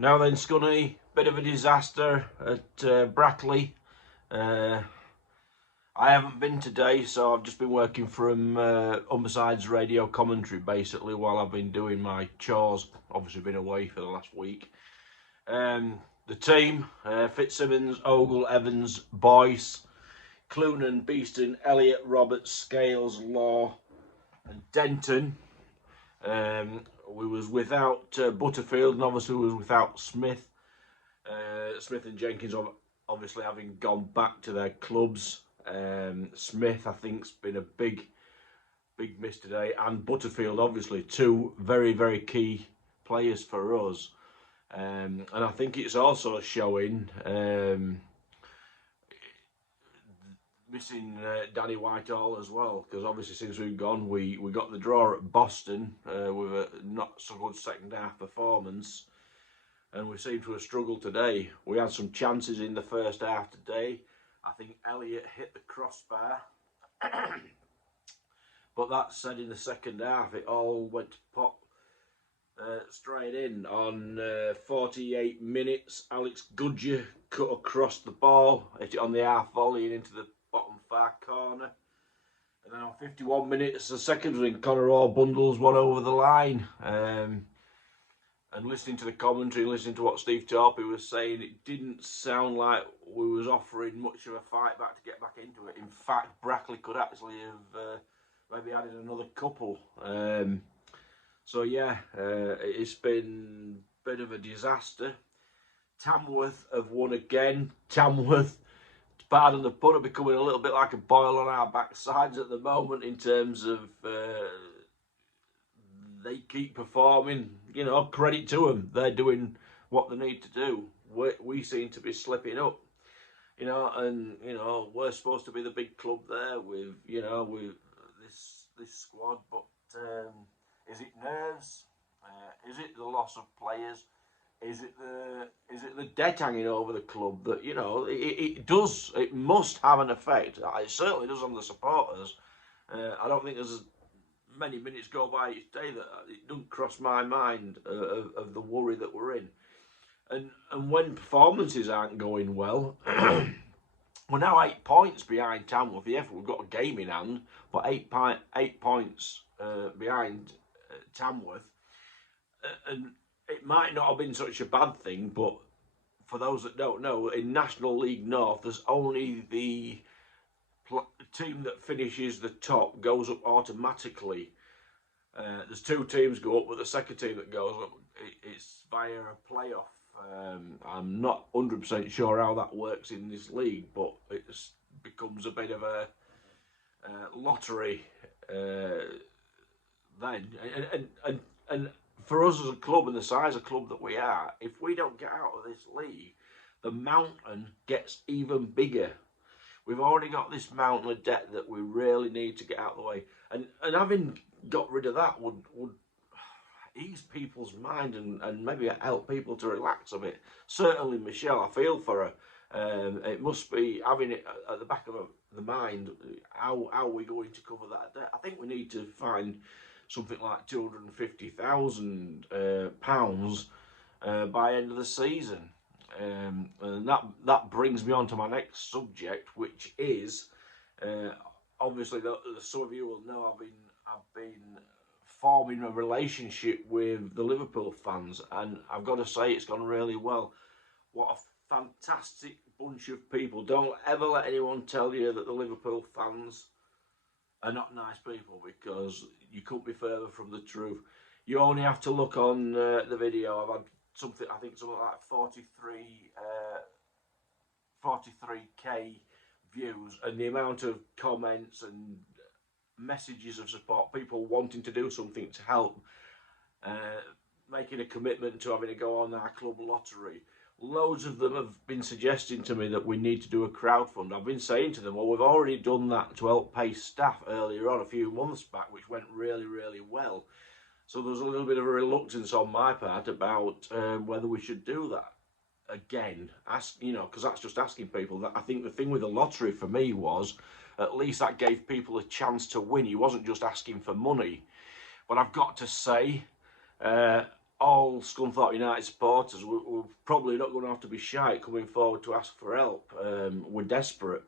Now then, Scunny, bit of a disaster at Brackley. Uh, I haven't been today, so I've just been working from Umberside's radio commentary basically while I've been doing my chores. Obviously, been away for the last week. The team: Fitzsimmons, Ogle, Evans, Boyce, Clunan, Beeston, Elliott, Roberts, Scales, Law, and Denton. We was without Butterfield, and obviously we was without Smith. Smith and Jenkins obviously having gone back to their clubs. Smith, I think, has been a big miss today, and Butterfield, obviously, two very key players for us. And I think it's also showing missing Danny Whitehall as well, because obviously since we've gone, we got the draw at Boston with a not so good second half performance, and we seem to have struggled today. We had some chances in the first half today. I think Elliott hit the crossbar, but that said, in the second half it all went to pot straight in. On 48 minutes, Alex Goodger cut across the ball, hit it on the half volley and into the bottom far corner. And then on 51 minutes, the second was in, Connor Orr bundles one over the line. And listening to the commentary, listening to what Steve Torpey was saying, it didn't sound like we was offering much of a fight back to get back into it. In fact, Brackley could actually have maybe added another couple. So yeah, it's been a bit of a disaster. Tamworth have won again. Tamworth, pardon the pun, are becoming a little bit like a boil on our backsides at the moment in terms of they keep performing. You know, credit to them. They're doing what they need to do. We seem to be slipping up. You know, and you know, we're supposed to be the big club there with, you know, with this squad, but is it nerves? Is it the loss of players? Is it the debt hanging over the club that, you know, it must have an effect. It certainly does on the supporters. I don't think there's many minutes go by each day that it doesn't cross my mind of the worry that we're in. And when performances aren't going well, we're now 8 points behind Tamworth. Yeah, we've got a game in hand, but 8 points behind Tamworth. And it might not have been such a bad thing, but for those that don't know, in National League North, there's only the team that finishes the top goes up automatically. There's two teams go up, but the second team that goes up, it's via a playoff. I'm not 100% sure how that works in this league, but it becomes a bit of a lottery then. And for us as a club and the size of club that we are, if we don't get out of this league, the mountain gets even bigger. We've already got this mountain of debt that we really need to get out of the way. And having got rid of that would ease people's mind and maybe help people to relax a bit. Certainly Michelle, I feel for her. It must be having it at the back of the mind, how are we going to cover that debt? I think we need to find something like £250,000 by end of the season. And that brings me on to my next subject, which is obviously some of you will know I've been forming a relationship with the Liverpool fans, and I've got to say it's gone really well. What a fantastic bunch of people. Don't ever let anyone tell you that the Liverpool fans are not nice people, because you couldn't be further from the truth. You only have to look on the video. I've had something like 43k views, and the amount of comments and messages of support, people wanting to do something to help, making a commitment to having a go on our club lottery. Loads of them have been suggesting to me that we need to do a crowdfund. I've been saying to them, well, we've already done that to help pay staff earlier on a few months back, which went really well. So there's a little bit of a reluctance on my part about whether we should do that again. Because that's just asking people. I think the thing with the lottery for me was, at least that gave people a chance to win. He wasn't just asking for money. But I've got to say, all Scunthorpe United supporters, we're probably not going to have to be shy coming forward to ask for help. We're desperate.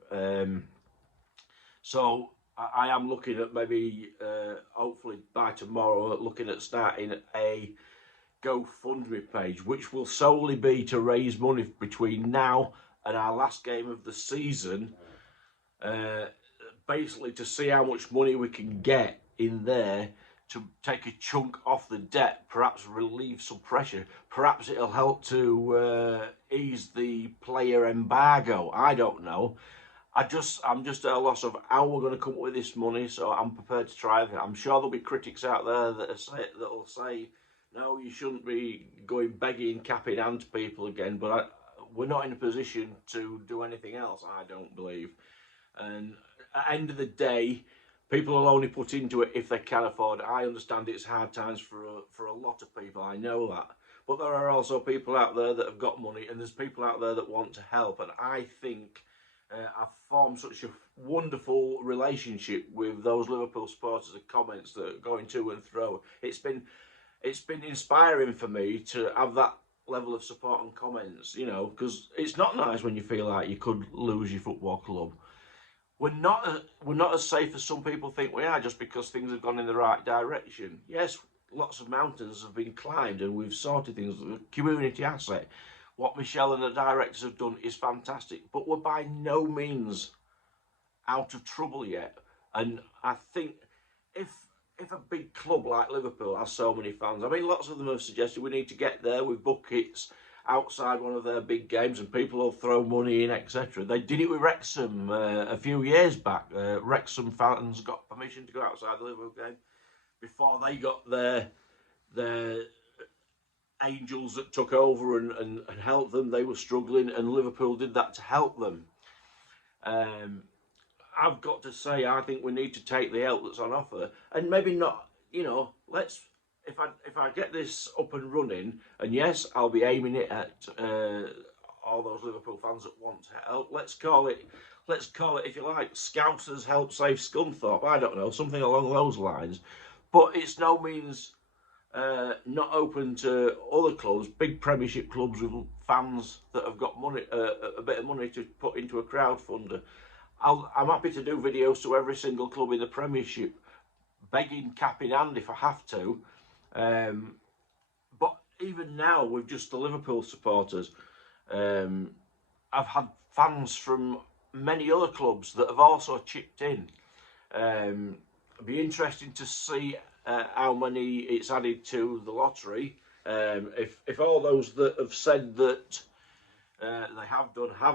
So I am looking at maybe, hopefully by tomorrow, looking at starting a GoFundMe page, which will solely be to raise money between now and our last game of the season. Basically to see how much money we can get in there to take a chunk off the debt, perhaps relieve some pressure. Perhaps it'll help to ease the player embargo. I don't know. I'm just at a loss of how we're going to come up with this money, so I'm prepared to try it. I'm sure there'll be critics out there that'll say, no, you shouldn't be going begging, cap in hand to people again, but we're not in a position to do anything else, I don't believe. And at the end of the day, people will only put into it if they can afford it. I understand it's hard times for a lot of people, I know that. But there are also people out there that have got money, and there's people out there that want to help. And I think I've formed such a wonderful relationship with those Liverpool supporters and comments that are going to and fro. It's been inspiring for me to have that level of support and comments, you know, because it's not nice when you feel like you could lose your football club. We're not as safe as some people think we are just because things have gone in the right direction. Yes, lots of mountains have been climbed and we've sorted things. The community asset, what Michelle and the directors have done is fantastic, but we're by no means out of trouble yet. And I think if a big club like Liverpool has so many fans, I mean, lots of them have suggested we need to get there with buckets outside one of their big games and people will throw money in, etc. They did it with Wrexham a few years back. Wrexham fans got permission to go outside the Liverpool game before they got their angels that took over and helped them. They were struggling and Liverpool did that to help them. I've got to say, I think we need to take the help that's on offer and maybe not, you know, if I get this up and running, and yes, I'll be aiming it at all those Liverpool fans that want to help. Let's call it, if you like, Scousers Help Save Scunthorpe. I don't know, something along those lines. But it's no means not open to other clubs, big Premiership clubs with fans that have got money, a bit of money to put into a crowdfunder. I'm happy to do videos to every single club in the Premiership, begging cap in hand if I have to. But even now, with just the Liverpool supporters, I've had fans from many other clubs that have also chipped in. It'd be interesting to see how many it's added to the lottery. If all those that have said that they have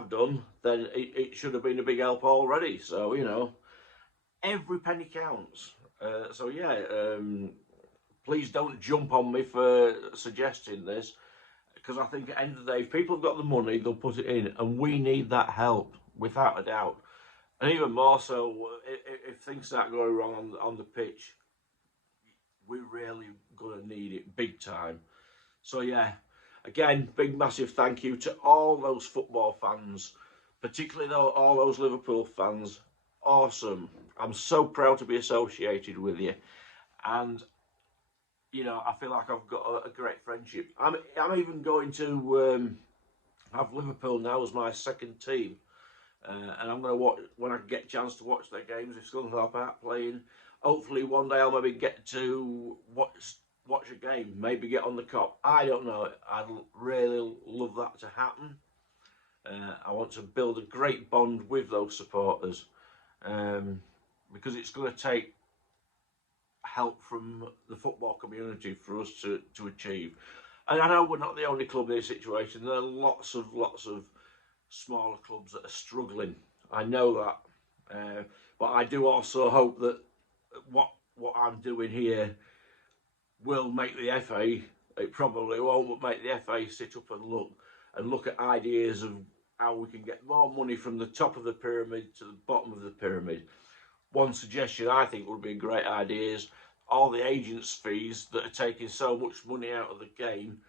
done, then it should have been a big help already. So, you know, every penny counts. So yeah, please don't jump on me for suggesting this, because I think at the end of the day, if people have got the money, they'll put it in, and we need that help, without a doubt. And even more so, if things start going wrong on the pitch, we're really going to need it big time. So yeah, again, big massive thank you to all those football fans, particularly all those Liverpool fans. Awesome. I'm so proud to be associated with you. And you know, I feel like I've got a great friendship. I'm even going to have Liverpool now as my second team. And I'm going to watch, when I get a chance to watch their games, if Scunthorpe aren't playing, hopefully one day I'll maybe get to watch a game, maybe get on the Kop. I don't know, I'd really love that to happen. I want to build a great bond with those supporters, because it's going to take help from the football community for us to achieve. And I know we're not the only club in this situation. There are lots of smaller clubs that are struggling. I know that, but I do also hope that what I'm doing here will make the FA. It probably won't, but make the FA sit up and look at ideas of how we can get more money from the top of the pyramid to the bottom of the pyramid. One suggestion I think would be a great idea is all the agents' fees that are taking so much money out of the game,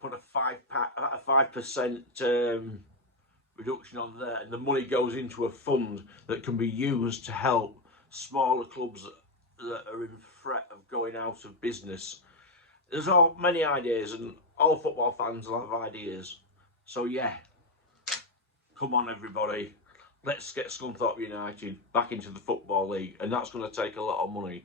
put a 5% reduction on there, and the money goes into a fund that can be used to help smaller clubs that are in threat of going out of business. there's all many ideas, and all football fans will have ideas. So yeah, come on everybody, let's get Scunthorpe United back into the Football League, and that's going to take a lot of money.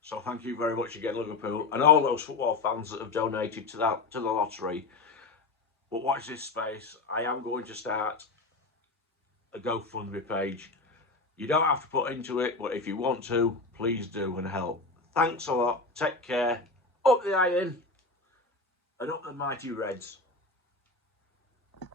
So thank you very much again, Liverpool, and all those football fans that have donated to the lottery. But watch this space. I am going to start a GoFundMe page. You don't have to put into it, but if you want to, please do and help. Thanks a lot. Take care. Up the iron and up the mighty Reds.